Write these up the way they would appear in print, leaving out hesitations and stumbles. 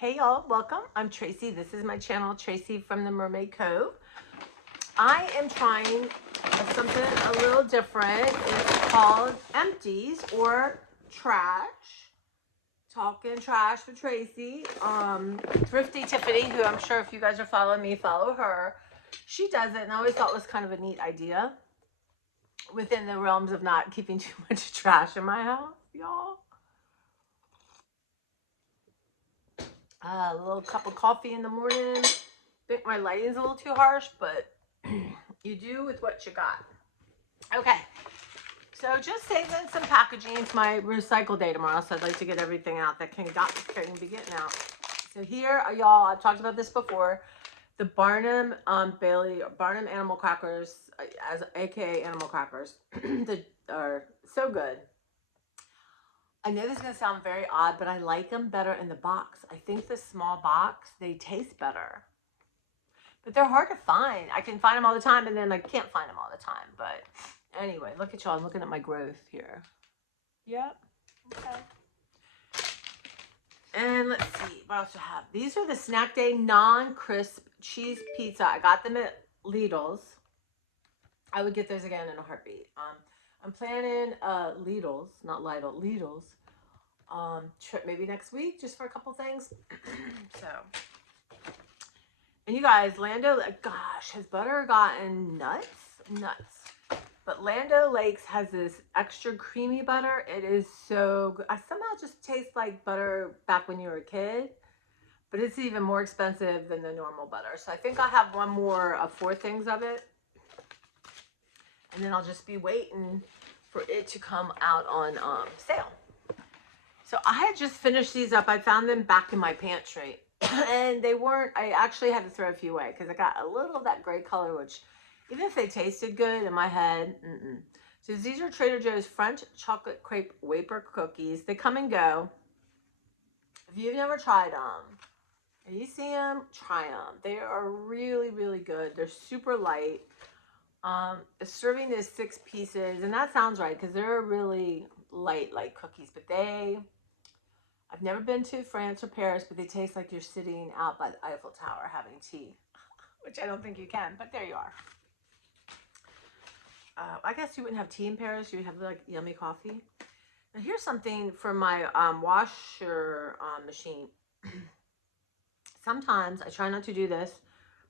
Hey y'all, welcome. I'm Tracy. This is my channel, Tracy from the Mermaid Cove. I am trying something a little different. It's called EMPTiES or Trash. Talking trash with Tracy. Thrifty Tiffany, who I'm sure if you guys are following me, follow her. She does it, and I always thought it was kind of a neat idea within the realms of not keeping too much trash in my house, y'all. A little cup of coffee in the morning. I think my lighting's a little too harsh, but you do with what you got. Okay, so just saving some packaging. It's my recycle day tomorrow, so I'd like to get everything out that can be getting out. So here, y'all, I've talked about this before. The Barnum Barnum animal crackers, as aka animal crackers, are so good. I know this is going to sound very odd, but I like them better in the box. I think the small box, they taste better. But they're hard to find. I can find them all the time, and then I can't find them all the time. But anyway, look at y'all. I'm looking at my growth here. Yep. Okay. And let's see. What else do I have? These are the Snack Day non-crisp cheese pizza. I got them at Lidl's. I would get those again in a heartbeat. I'm planning Lidl's, not Lidl's trip maybe next week just for a couple things. So, and you guys, Lando, gosh, has butter gotten nuts? But Lando Lakes has this extra creamy butter. It is so good. I somehow just taste like butter back when you were a kid, but it's even more expensive than the normal butter. So I think I'll have one more of 4 things of it, and then I'll just be waiting for it to come out on sale. So I had just finished these up. I found them back in my pantry, and they weren't, I actually had to throw a few away because I got a little of that gray color, which even if they tasted good in my head, So these are Trader Joe's French chocolate crepe wafer cookies. They come and go. If you've never tried them and you see them, try them. They are really, really good. They're super light. Serving is 6 pieces, and that sounds right because they're really light cookies, but I've never been to France or Paris, but they taste like you're sitting out by the Eiffel Tower having tea, which I don't think you can, but there you are. I guess you wouldn't have tea in Paris. You would have like yummy coffee. Now here's something for my washer machine. Sometimes I try not to do this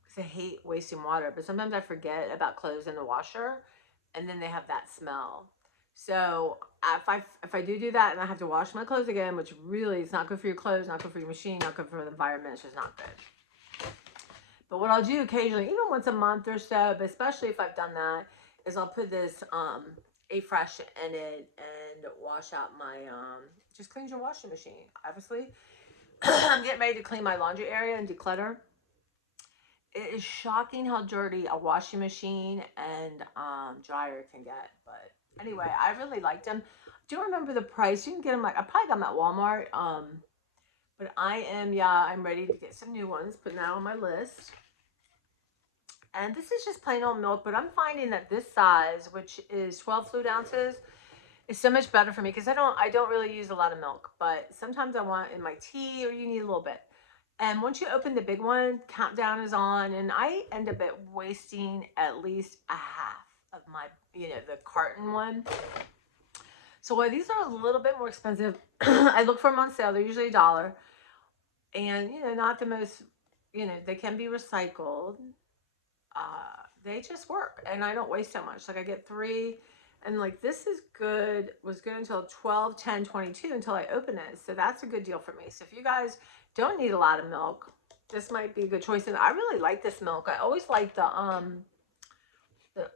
because I hate wasting water, but sometimes I forget about clothes in the washer, and then they have that smell. So if I do that and I have to wash my clothes again, which really is not good for your clothes, not good for your machine, not good for the environment, it's just not good. But what I'll do occasionally, even once a month or so, but especially if I've done that, is I'll put this A-Fresh in it and wash out my, just cleans your washing machine, obviously. I'm getting ready to clean my laundry area and declutter. It is shocking how dirty a washing machine and dryer can get. But anyway, I really liked them. Do you remember the price? You can get them I probably got them at Walmart. But I'm ready to get some new ones. Putting that on my list. And this is just plain old milk, but I'm finding that this size, which is 12 fluid ounces, is so much better for me because I don't really use a lot of milk, but sometimes I want in my tea, or you need a little bit. And once you open the big one, countdown is on, and I end up wasting at least a half of my, the carton one. So while these are a little bit more expensive, I look for them on sale. They're usually $1, and not the most, they can be recycled. They just work, and I don't waste so much. Like I get 3, and like this is good, was good until 12, 10, 22 until I open it. So that's a good deal for me. So if you guys don't need a lot of milk, this might be a good choice. And I really like this milk. I always like the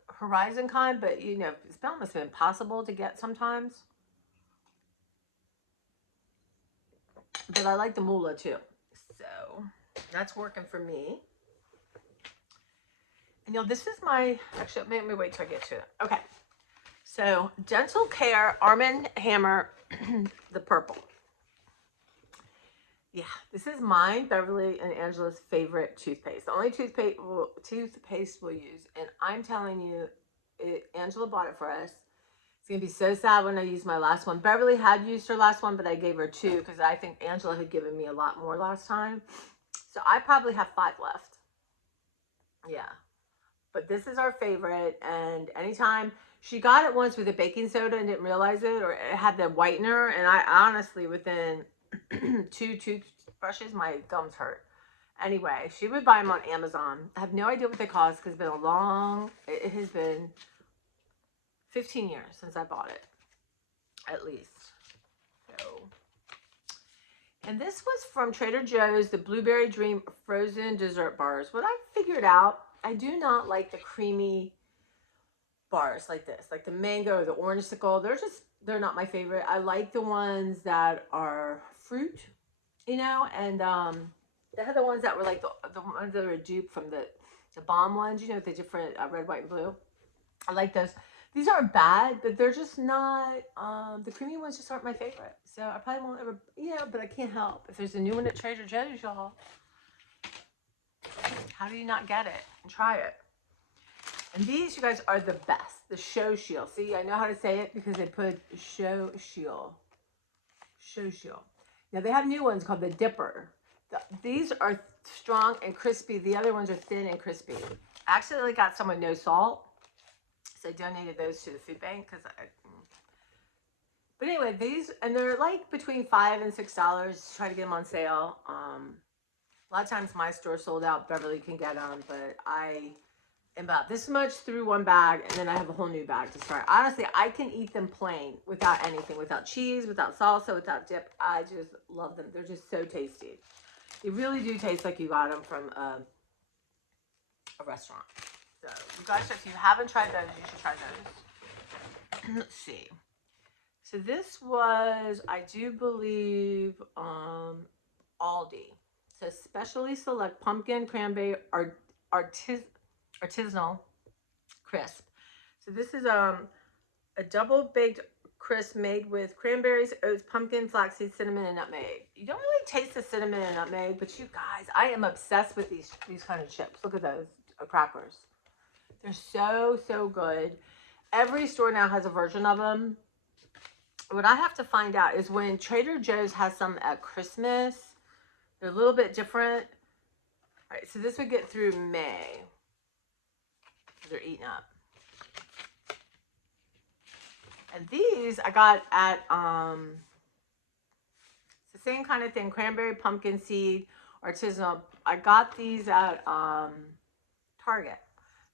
Horizon kind, but it's almost impossible to get sometimes. But I like the Moolah too. So that's working for me. And this is my, actually, let me wait till I get to it. Okay. So, Dental Care Arm & Hammer, the purple. Yeah, this is mine, Beverly and Angela's favorite toothpaste. The only toothpaste we'll use. And I'm telling you, Angela bought it for us. It's going to be so sad when I use my last one. Beverly had used her last one, but I gave her 2 because I think Angela had given me a lot more last time. So I probably have 5 left. Yeah. But this is our favorite. And anytime she got it once with a baking soda and didn't realize it, or it had the whitener. And I honestly, within 2 toothbrushes, my gums hurt. Anyway, she would buy them on Amazon. I have no idea what they cost because it has been 15 years since I bought it, at least. So, and this was from Trader Joe's, the Blueberry Dream frozen dessert bars. What I figured out, I do not like the creamy bars like this, like the mango or the orange-sicle. They're not my favorite. I like the ones that are fruit, you know, and they had the ones that were like the ones that were a dupe from the bomb ones, you know, with the different red, white, and blue. I like those. These aren't bad, but they're just not, the creamy ones just aren't my favorite. So I probably won't ever, you know, but I can't help. If there's a new one at Trader Joe's, y'all, how do you not get it and try it? And these, you guys, are the best. The Show Shield. See, I know how to say it because they put Show Shield. Show Shield. Now, they have new ones called the Dipper. These are strong and crispy. The other ones are thin and crispy. I actually got some with no salt. So I donated those to the food bank because but anyway, these, and they're like between $5 and $6. Try to get them on sale. A lot of times my store sold out. Beverly can get them, but I am about this much through one bag, and then I have a whole new bag to start. Honestly, I can eat them plain without anything, without cheese, without salsa, without dip. I just love them. They're just so tasty. They really do taste like you got them from a restaurant. So, you guys, if you haven't tried those, you should try those. Let's see. So this was, I do believe, Aldi. So specially select pumpkin cranberry artisanal crisp. So this is a double baked crisp made with cranberries, oats, pumpkin, flaxseed, cinnamon, and nutmeg. You don't really taste the cinnamon and nutmeg, but you guys, I am obsessed with these kind of chips. Look at those crackers. They're so, so good. Every store now has a version of them. What I have to find out is when Trader Joe's has some at Christmas, they're a little bit different. All right, so this would get through May. They're eating up. And these I got at, it's the same kind of thing, cranberry, pumpkin seed, artisanal. I got these at Target.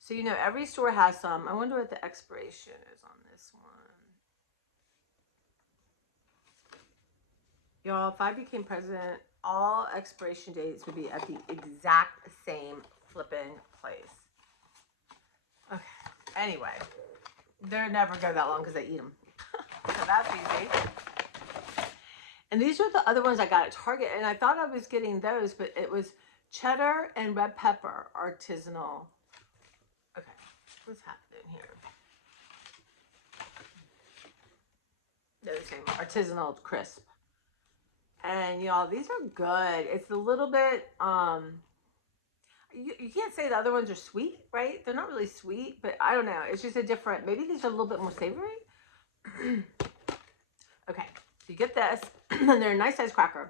So, you know, every store has some. I wonder what the expiration is on this one. Y'all, if I became president, all expiration dates would be at the exact same flipping place. Okay. Anyway, they're never go that long because I eat them. So that's easy. And these are the other ones I got at Target. And I thought I was getting those, but it was cheddar and red pepper artisanal. Okay, what's happening here? They're the same, artisanal crisp. And y'all, these are good. It's a little bit, you can't say the other ones are sweet, right? They're not really sweet, but I don't know. It's just a different, maybe these are a little bit more savory. Okay, so you get this, and they're a nice size cracker.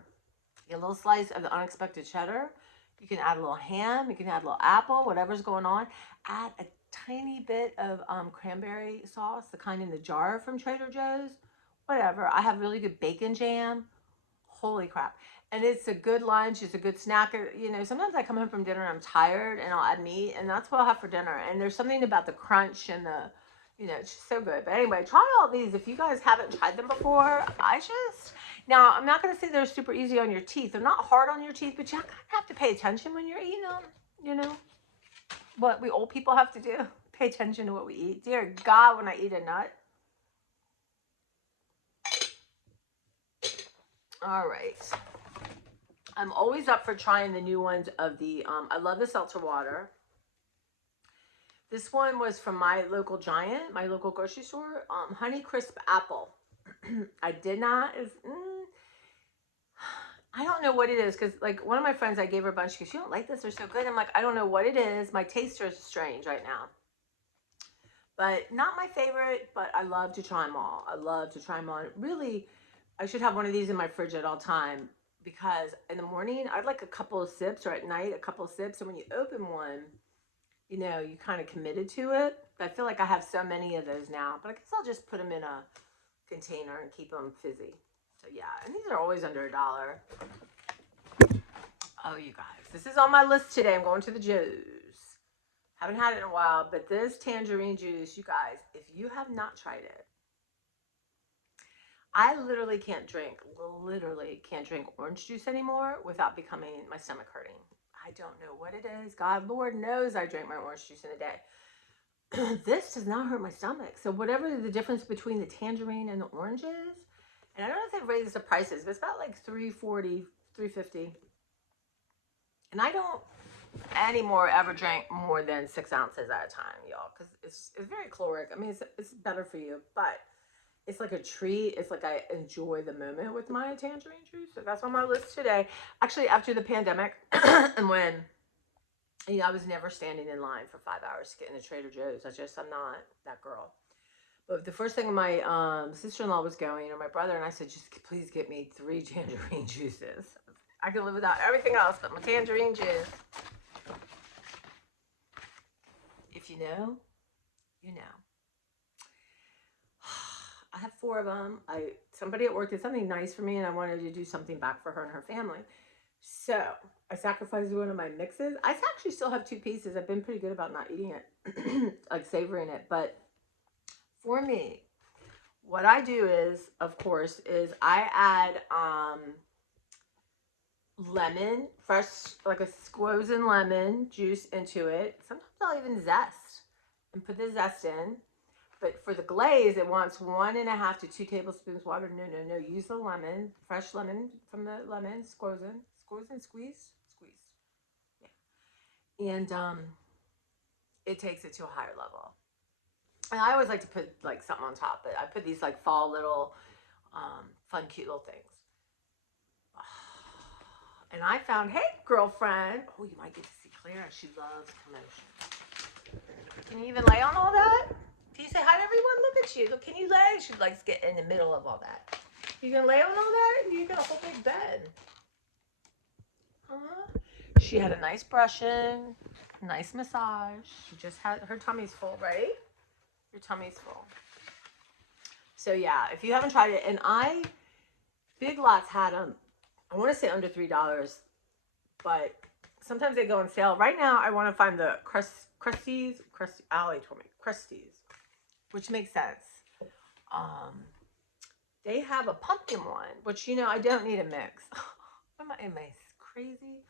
You get a little slice of the unexpected cheddar. You can add a little ham. You can add a little apple, whatever's going on. Add a tiny bit of cranberry sauce, the kind in the jar from Trader Joe's. Whatever. I have really good bacon jam. Holy crap. And it's a good lunch. It's a good snack. You know, sometimes I come home from dinner and I'm tired and I'll add meat, and that's what I'll have for dinner. And there's something about the crunch and the, you know, it's just so good. But anyway, try all these. If you guys haven't tried them before, now I'm not going to say they're super easy on your teeth. They're not hard on your teeth, but you kind of have to pay attention when you're eating them. You know, what we old people have to do. Pay attention to what we eat. Dear God, when I eat a nut. All right. I'm always up for trying the new ones of the, I love the seltzer water. This one was from my local Giant, my local grocery store, Honey Crisp Apple. I did not, I don't know what it is, because like one of my friends, I gave her a bunch, she goes, you don't like this, they're so good. I'm like, I don't know what it is. My taster is strange right now. but not my favorite, but I love to try them all. I love to try them all. Really, I should have one of these in my fridge at all time because in the morning I'd like a couple of sips, or at night a couple of sips, and when you open one, you know, you kind of committed to it. I feel like I have so many of those now, but I guess I'll just put them in a container and keep them fizzy. So yeah, and these are always under $1. Oh, you guys, this is on my list today. I'm going to the juice. Haven't had it in a while, but this tangerine juice, you guys, if you have not tried it, I literally can't drink orange juice anymore without becoming my stomach hurting. I don't know what it is. God, Lord knows I drank my orange juice in a day. This does not hurt my stomach. So whatever the difference between the tangerine and the orange is, and I don't know if they've raised the prices, but it's about like $3.40, $3.50. And I don't anymore ever drink more than 6 ounces at a time, y'all, because it's very caloric. I mean, it's better for you, but it's like a treat. It's like I enjoy the moment with my tangerine juice. So that's on my list today. Actually, after the pandemic, and when, you know, I was never standing in line for 5 hours to get into Trader Joe's. I'm not that girl. But the first thing my sister-in-law was going, or my brother, and I said, just please get me 3 tangerine juices. I can live without everything else but my tangerine juice. If you know, you know. I have 4 of them. Somebody at work did something nice for me, and I wanted to do something back for her and her family. So I sacrificed one of my mixes. I actually still have 2 pieces. I've been pretty good about not eating it, like savoring it. But for me, what I do is, of course, is I add lemon, fresh, like a squozen lemon juice into it. Sometimes I'll even zest and put the zest in. But for the glaze, it wants 1.5 to 2 tablespoons water. No. Use the lemon, fresh lemon from the lemon, squeeze. Yeah. And it takes it to a higher level. And I always like to put like something on top, but I put these like fall little fun, cute little things. And I found, hey, girlfriend. Oh, you might get to see Clara. She loves commotion. Can you even lay on all that? Can you say hi to everyone? Look at you. Look, can you lay? She likes to get in the middle of all that. You gonna lay on all that? You got a whole big bed. She had a nice brushing, nice massage. She just had, her tummy's full, right? Your tummy's full. So yeah, if you haven't tried it, and Big Lots had them, I want to say under $3, but sometimes they go on sale. Right now, I want to find the Crusties. Allie told me Crusties, which makes sense. They have a pumpkin one, which, you know, I don't need a mix. Am I crazy?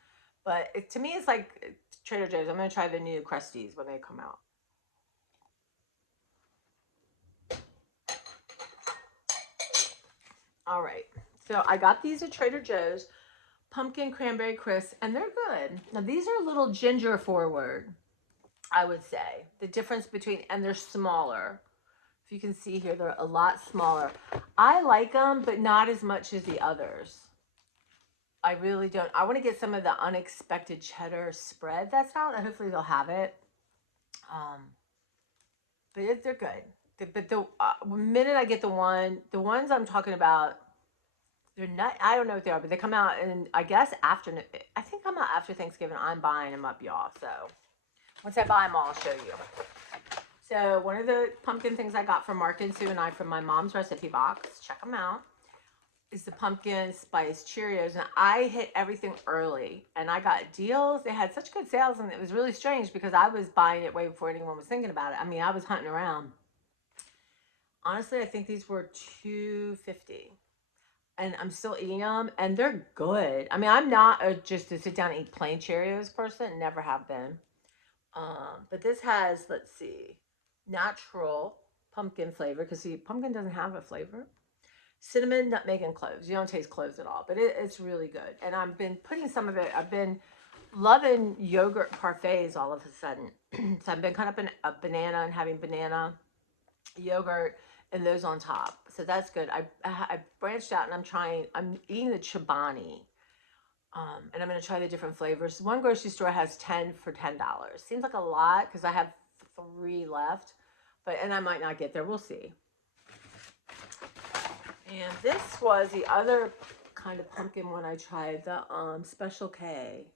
But to me, it's like Trader Joe's. I'm going to try the new Crusties when they come out. All right. So I got these at Trader Joe's. Pumpkin cranberry crisp, and they're good. Now, these are a little ginger forward, I would say. The difference between, and they're smaller. If you can see here, they're a lot smaller. I like them, but not as much as the others. I really don't. I want to get some of the unexpected cheddar spread that's out, and hopefully they'll have it. But they're good. But the minute I get the ones I'm talking about, they're not, I don't know what they are, but they come out, and I guess I think come out after Thanksgiving. I'm buying them up, y'all. So once I buy them all, I'll show you. So one of the pumpkin things I got from Mark and Sue and I from my mom's recipe box, check them out, is the pumpkin spice Cheerios. And I hit everything early, and I got deals. They had such good sales, and it was really strange because I was buying it way before anyone was thinking about it. I mean, I was hunting around. Honestly, I think these were $2.50. And I'm still eating them, and they're good. I mean, I'm not just to sit down and eat plain Cheerios person. Never have been. But this has, let's see, natural pumpkin flavor. Because, see, pumpkin doesn't have a flavor. Cinnamon, nutmeg, and cloves. You don't taste cloves at all. But it's really good. And I've been putting some of it. I've been loving yogurt parfaits all of a sudden. So I've been cutting up a banana and having banana yogurt and those on top. So that's good. I branched out, and I'm eating the Chobani. And I'm going to try the different flavors. One grocery store has 10 for $10. Seems like a lot because I have 3 left. and I might not get there. We'll see. And this was the other kind of pumpkin one I tried, the Special K.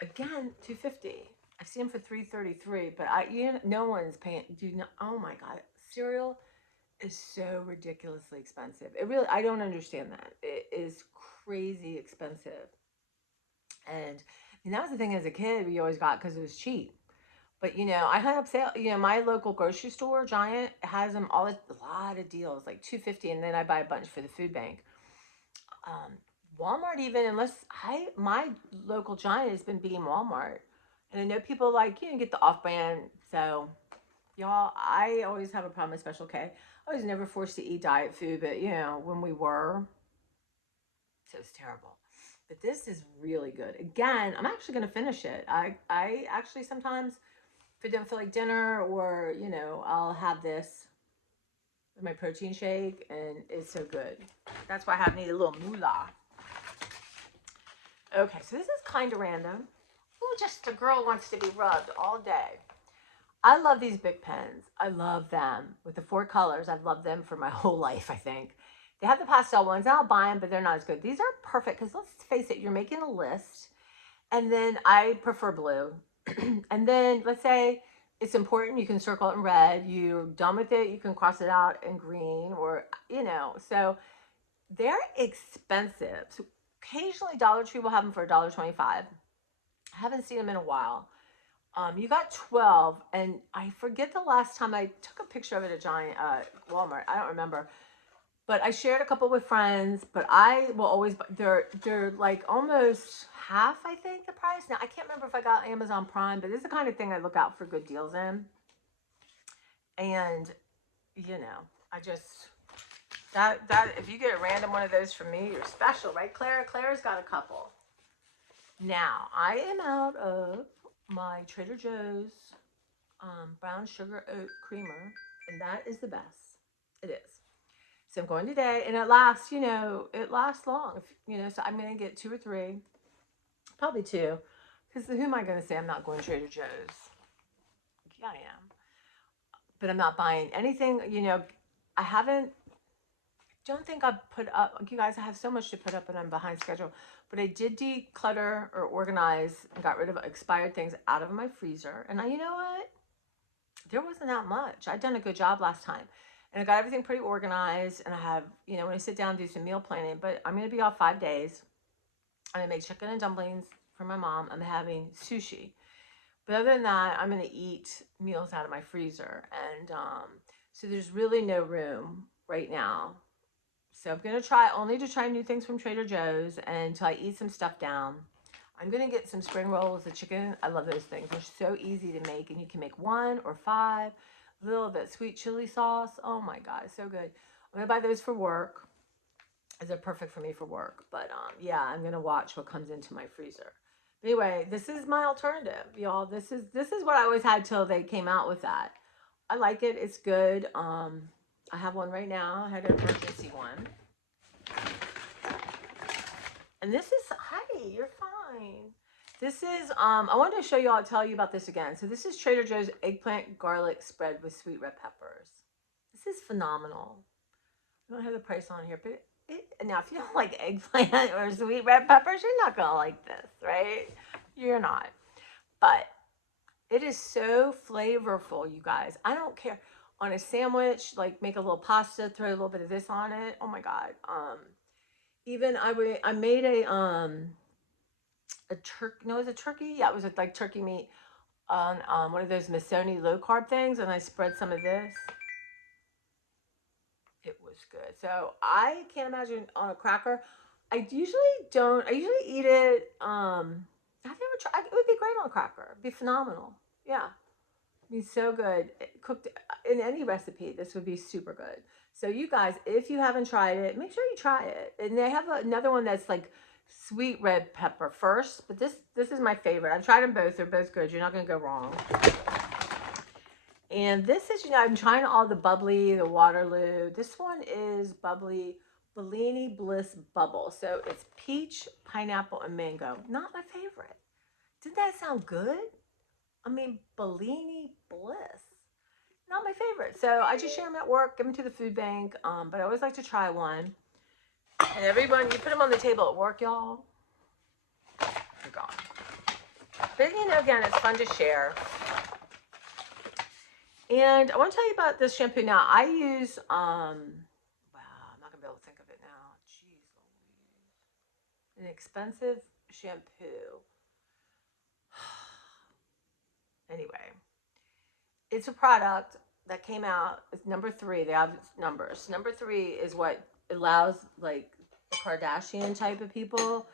Again, 250. I've seen them for 333, but no one's paying. Oh my god, cereal is so ridiculously expensive. It really, I don't understand that. It is crazy expensive. And that was the thing as a kid we always got because it was cheap. But I hung up sale. My local grocery store, Giant, has them all a lot of deals, like 250, and then I buy a bunch for the food bank. Um, Walmart, even unless my local Giant has been beating Walmart, and I know people like get the off brand. So y'all, I always have a problem with Special K. I was never forced to eat diet food, but when we were, so it's terrible. But this is really good. Again, I'm actually going to finish it. I actually sometimes, if I don't feel like dinner, or I'll have this with my protein shake, and it's so good. That's why I need a little moolah. Okay, so this is kind of random. Ooh, just a girl wants to be rubbed all day. I love these big pens. I love them with the 4 colors. I've loved them for my whole life, I think. They have the pastel ones. I'll buy them, but they're not as good. These are perfect because let's face it, you're making a list. And then I prefer blue. And then let's say it's important, you can circle it in red. You're done with it, you can cross it out in green, or, so they're expensive. So occasionally Dollar Tree will have them for $1.25. I haven't seen them in a while. You got 12, and I forget the last time I took a picture of it at Giant Walmart. I don't remember, but I shared a couple with friends. But I will always, they're like almost half, I think, the price. Now I can't remember if I got Amazon Prime, but this is the kind of thing I look out for good deals in. And I just that if you get a random one of those from me, you're special, right, Claire? Claire's got a couple. Now I am out of my Trader Joe's brown sugar oat creamer, and that is the best. It is. So I'm going today, and it lasts. It lasts long. So I'm gonna get 2 or 3, probably 2, because who am I gonna say I'm not going to Trader Joe's? Yeah, I am. But I'm not buying anything. I haven't. Don't think I've put up. You guys, I have so much to put up, and I'm behind schedule. But I did declutter or organize and got rid of expired things out of my freezer. And you know what? There wasn't that much. I'd done a good job last time. And I got everything pretty organized. And I have, when I sit down and do some meal planning, but I'm going to be off 5 days. I'm going to make chicken and dumplings for my mom. I'm having sushi. But other than that, I'm going to eat meals out of my freezer. And so there's really no room right now. So I'm going to try new things from Trader Joe's until I eat some stuff down. I'm going to get some spring rolls of chicken. I love those things. They're so easy to make, and you can make 1 or 5. A little bit sweet chili sauce. Oh my God, it's so good. I'm going to buy those for work. They're perfect for me for work. But yeah, I'm going to watch what comes into my freezer. But anyway, this is my alternative, y'all. This is what I always had till they came out with that. I like it. It's good. I have one right now. I had an emergency one. And this is, hi, you're fine. This is, I wanted to show you, I'll tell you about this again. So this is Trader Joe's eggplant garlic spread with sweet red peppers. This is phenomenal. I don't have the price on here, but now if you don't like eggplant or sweet red peppers, you're not going to like this, right? You're not. But it is so flavorful, you guys. I don't care. On a sandwich, like make a little pasta, throw a little bit of this on it. Oh my God. Even I made a turkey. No, it was a turkey. Yeah, it was like turkey meat on one of those Missoni low carb things, and I spread some of this. It was good. So I can't imagine on a cracker. I usually don't. I usually eat it. I've never tried. It would be great on a cracker. It'd be phenomenal. Yeah. It'd be so good. Cooked in any recipe, this would be super good. So you guys, if you haven't tried it, make sure you try it. And they have another one that's like sweet red pepper first, but this is my favorite. I've tried them both. They're both good. You're not going to go wrong. And this is, I'm trying all the bubbly, the Waterloo. This one is bubbly Bellini Bliss Bubble. So it's peach, pineapple, and mango. Not my favorite. Didn't that sound good? I mean, Bellini Bliss. not my favorite. So I just share them at work, give them to the food bank. But I always like to try one. And everyone, you put them on the table at work, y'all. They're gone. But again, it's fun to share. And I want to tell you about this shampoo now. I use wow, I'm not gonna be able to think of it now. Jeez Louise. An expensive shampoo. Anyway, it's a product that came out. It's number 3. They have numbers. Number 3 is what allows like the Kardashian type of people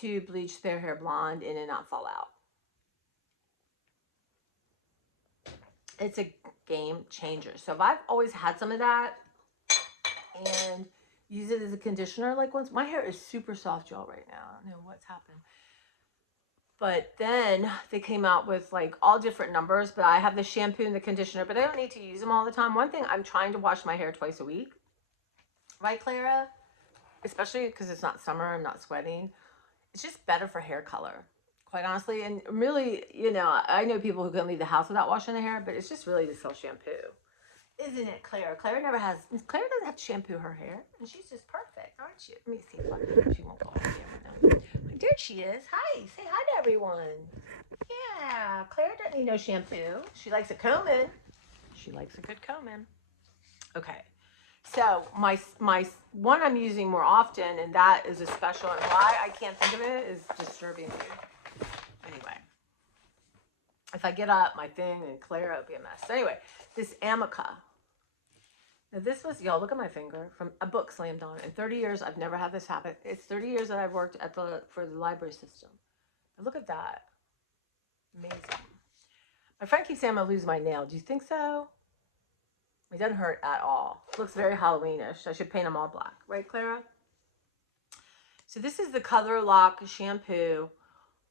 to bleach their hair blonde and it not fall out. It's a game changer. So if I've always had some of that and use it as a conditioner, like once my hair is super soft, y'all, right now. I don't know what's happened. But then they came out with like all different numbers, but I have the shampoo and the conditioner, but I don't need to use them all the time. One thing, I'm trying to wash my hair twice a week. Right, Clara? Especially because it's not summer, I'm not sweating. It's just better for hair color, quite honestly. And really, I know people who can leave the house without washing their hair, but it's just really to sell shampoo. Isn't it, Claire? Claire doesn't have to shampoo her hair, and she's just perfect, aren't you? Let me see if she won't go on camera now. There she is. Hi, say hi to everyone. Yeah, Claire doesn't need no shampoo. She likes a combing. She likes a good combing. Okay, so my one I'm using more often, and that is a special, and why I can't think of it is disturbing me. Anyway, if I get up my thing and Claire, it'll be a mess. So anyway, this Amica. Now this was, y'all, look at my finger, from a book slammed on. In 30 years, I've never had this happen. It's 30 years that I've worked for the library system. Now look at that. Amazing. My friend keeps saying I'm going to lose my nail. Do you think so? It doesn't hurt at all. It looks very Halloweenish. I should paint them all black. Right, Clara? So this is the Color Lock shampoo.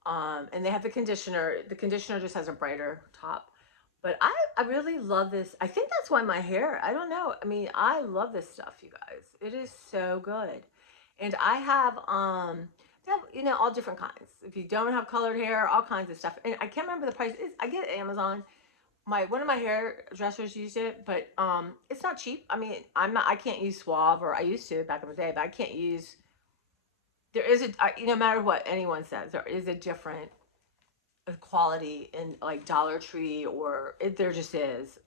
And they have the conditioner. The conditioner just has a brighter top. But I really love this. I think that's why my hair, I don't know. I mean, I love this stuff, you guys. It is so good. And I have, all different kinds. If you don't have colored hair, all kinds of stuff. And I can't remember the price. I get it at Amazon. One of my hairdressers used it, but it's not cheap. I mean, I can't use Suave, or I used to back in the day, but I can't use, there is no matter what anyone says, there is a different quality in like Dollar Tree, or there just is.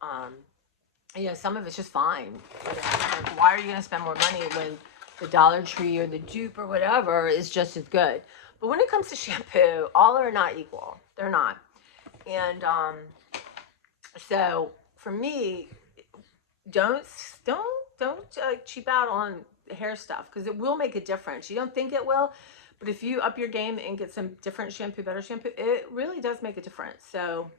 Some of it's just fine. Like, why are you gonna spend more money when the Dollar Tree or the dupe or whatever is just as good? But when it comes to shampoo, all are not equal. They're not. And so for me, don't cheap out on hair stuff, because it will make a difference. You don't think it will, but if you up your game and get some different shampoo, better shampoo, it really does make a difference. So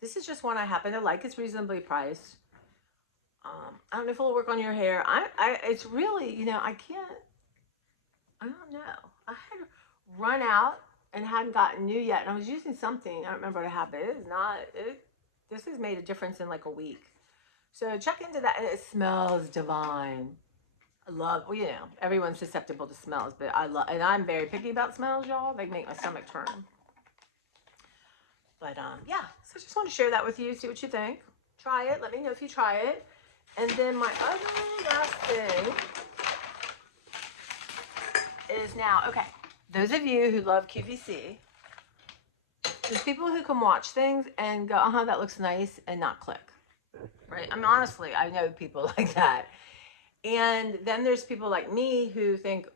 this is just one I happen to like. It's reasonably priced. I don't know if it'll work on your hair. It's really, I don't know. I had run out and hadn't gotten new yet, and I was using something. I don't remember what happened. This has made a difference in like a week. So check into that. And it smells divine. I love, everyone's susceptible to smells, but and I'm very picky about smells, y'all. They make my stomach turn. But yeah, so I just want to share that with you, see what you think. Try it, let me know if you try it. And then my other last thing is now, okay, those of you who love QVC, there's people who can watch things and go, that looks nice, and not click, right? I mean, honestly, I know people like that. And then there's people like me who think,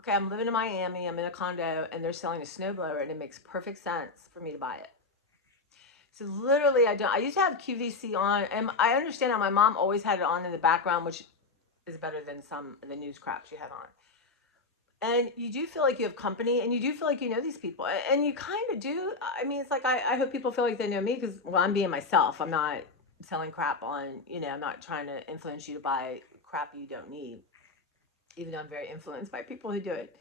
okay, I'm living in Miami, I'm in a condo, and they're selling a snowblower, and it makes perfect sense for me to buy it. So literally, I used to have QVC on, and I understand how my mom always had it on in the background, which is better than some of the news crap she had on. And you do feel like you have company, and you do feel like you know these people, and you kind of do. I mean, it's like, I hope people feel like they know me, because, well, I'm being myself. I'm not selling crap on, I'm not trying to influence you to buy crap you don't need, even though I'm very influenced by people who do it.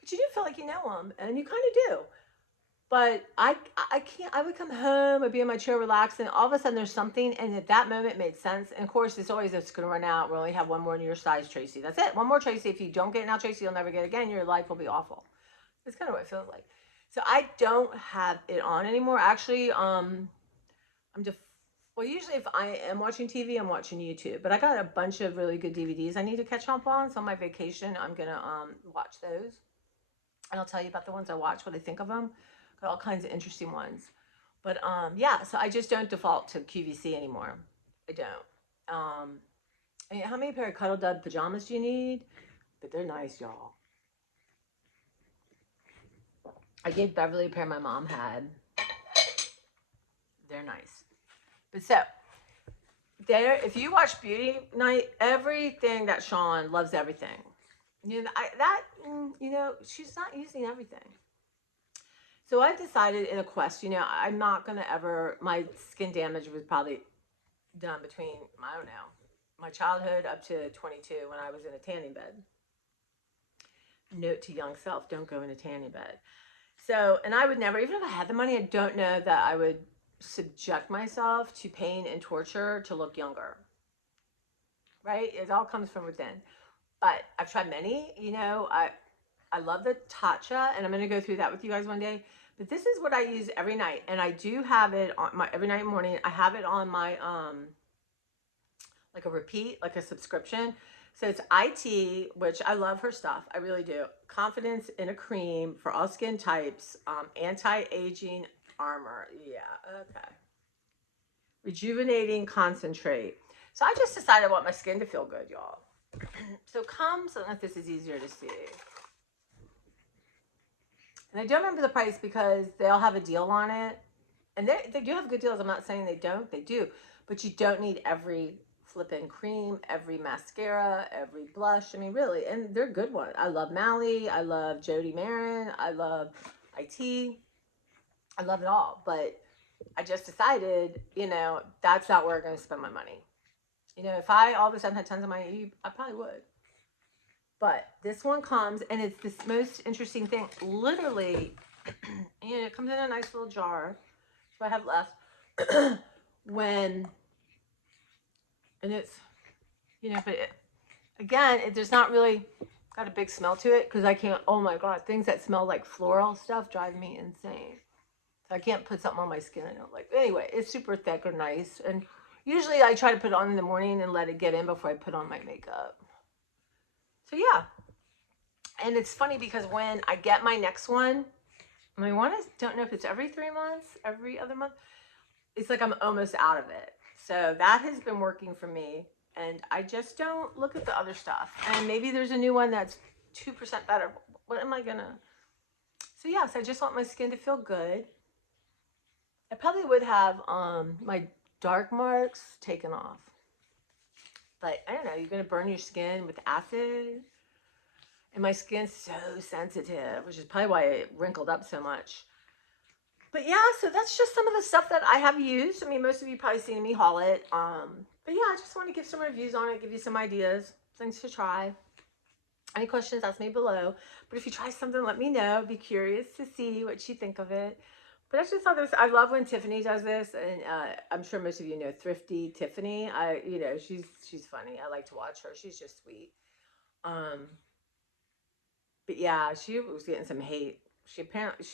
But you do feel like you know them, and you kind of do. But I can't, I would come home, I'd be in my chair relaxed, and all of a sudden there's something, and at that moment it made sense. And of course, it's going to run out. We only have one more in your size, Tracy. That's it. One more, Tracy. If you don't get it now, Tracy, you'll never get it again. Your life will be awful. That's kind of what it feels like. So I don't have it on anymore. Actually, Well, usually if I am watching TV, I'm watching YouTube. But I got a bunch of really good DVDs I need to catch up on. So on my vacation, I'm gonna watch those, and I'll tell you about the ones I watch, what I think of them. Got all kinds of interesting ones. But yeah, so I just don't default to QVC anymore. I don't. I mean, how many pair of Cuddle Dud pajamas do you need? But they're nice, y'all. I gave Beverly a pair my mom had. They're nice. But so there, if you watch Beauty Night, everything that Sean loves everything. You know, you know, she's not using everything. So I've decided in a quest, you know, I'm not gonna ever. My skin damage was probably done between, I don't know, my childhood up to 22 when I was in a tanning bed. Note to young self: don't go in a tanning bed. So, and I would never, even if I had the money, I don't know that I would subject myself to pain and torture to look younger. Right? It all comes from within. But I've tried many. You know, I love the Tatcha, and I'm going to go through that with you guys one day. But this is what I use every night, and I do have it on my every night morning. I have it on my like a repeat, like a subscription. So it's IT, which I love her stuff. I really do. Confidence in a cream for all skin types. Anti-aging armor. Yeah, okay. Rejuvenating concentrate. So I just decided I want my skin to feel good, y'all. So comes, I don't know if this is easier to see. And I don't remember the price because they all have a deal on it. And they do have good deals. I'm not saying they don't. They do. But you don't need every flipping cream, every mascara, every blush. I mean, really. And they're good ones. I love Mally. I love Jody Marin. I love IT. I love it all. But I just decided, you know, that's not where I'm going to spend my money. You know, if I all of a sudden had tons of money, I probably would. But this one comes, and it's this most interesting thing. Literally, and it comes in a nice little jar. So I have left. And it's, you know, but again, there's not really got a big smell to it because I can't, oh my God, things that smell like floral stuff drive me insane. So I can't put something on my skin I don't like. But anyway, it's super thick or nice. And usually I try to put it on in the morning and let it get in before I put on my makeup. So yeah. And it's funny because when I get my next one, my one is, don't know if it's every 3 months, every other month. It's like I'm almost out of it. So that has been working for me. And I just don't look at the other stuff. And maybe there's a new one that's 2% better. What am I gonna? So yes, I just want my skin to feel good. I probably would have my dark marks taken off. But I don't know, you're gonna burn your skin with acid. And my skin's so sensitive, which is probably why it wrinkled up so much. But yeah, so that's just some of the stuff that I have used. I mean, most of you probably seen me haul it. But yeah, I just want to give some reviews on it, give you some ideas, things to try. Any questions, ask me below. But if you try something, let me know. Be curious to see what you think of it. But I just thought this. I love when Tiffany does this, and I'm sure most of you know Thrifty Tiffany. You know, she's funny. I like to watch her. She's just sweet. But yeah, she was getting some hate. She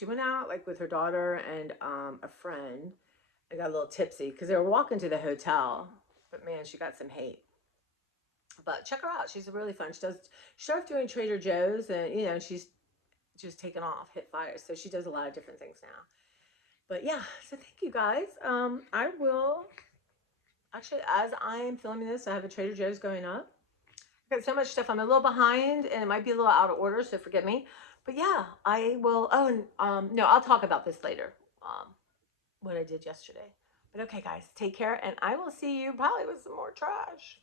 went out like with her daughter and a friend. And got a little tipsy because they were walking to the hotel. But man, she got some hate. But check her out. She's really fun. She started doing Trader Joe's, and you know, she's just taken off, hit fire. So she does a lot of different things now. But yeah, so thank you guys. I will actually, as I am filming this, I have a Trader Joe's going up. I've got so much stuff. I'm a little behind, and it might be a little out of order, so forgive me. But yeah, I will. Oh, and no, I'll talk about this later. What I did yesterday. But okay, guys, take care, and I will see you probably with some more trash.